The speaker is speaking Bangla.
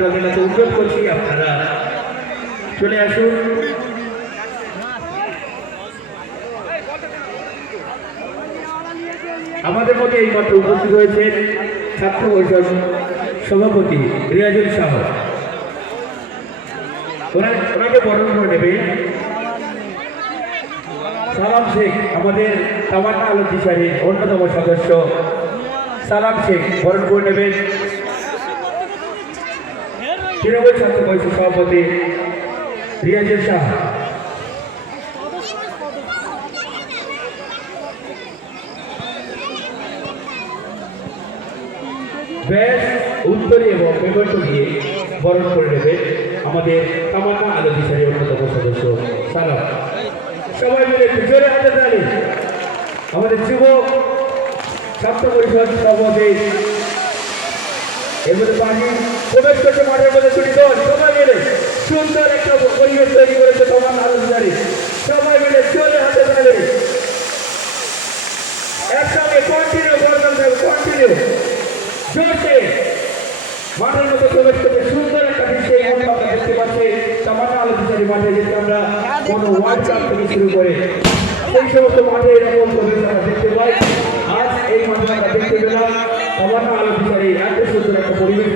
আপনাদের কাছে অনুরোধ করছি আপনারা চলে আসুন। আমাদের মধ্যে এই মাত্র উপস্থিত হয়েছে ছাত্র পরিষদ সভাপতি রিয়াজুল শাহ। ওনাকে বরণ করে নেবে সালাম শেখ, আমাদের তামান্না আলো দিশারির অন্যতম সদস্য সালাম শেখ বরণ করে নেবেন। তৃণমূল ছাত্র পরিষদ সভাপতি রিয়াজুল শাহ। বেশ উত্তরী এবং মেঘন্ত দিয়ে বরণ করে নেবে আমাদের তামান্না আলো দিশারির অন্যতম সদস্য সালাম। সবাই মিলে জোরে হাতে তালি আমাদের যুব ছাত্র পরিষদ সভাপতি এবারে পানি প্রবেশ করছে মাঠের মধ্যে দুটি দল। সবাই মিলে সুন্দর একটা পরিবেশ তৈরি করেছে তামান্না আলো দিশারি। সবাই মিলে জোরে হাতে তালি একসঙ্গে কন্টিনিউ বর্তমান থাকবে, কন্টিনিউ জোরছে মাঠের মধ্যে প্রবেশ করছে। সুন্দর একটা দৃশ্য এই মুহূর্তে আমরা দেখতে পাচ্ছি তামান্না আলো দিশারি মাঠে, যেটা আমরা কোনো ওয়ার্ল্ড কাপ থেকে শুরু করে সেই সমস্ত মাঠে এরকম প্রবেশ আমরা দেখতে পাই। আজ এই মাঠে আমরা দেখতে পেলাম তামান্না আলো দিশারি এত সুন্দর একটা পরিবেশ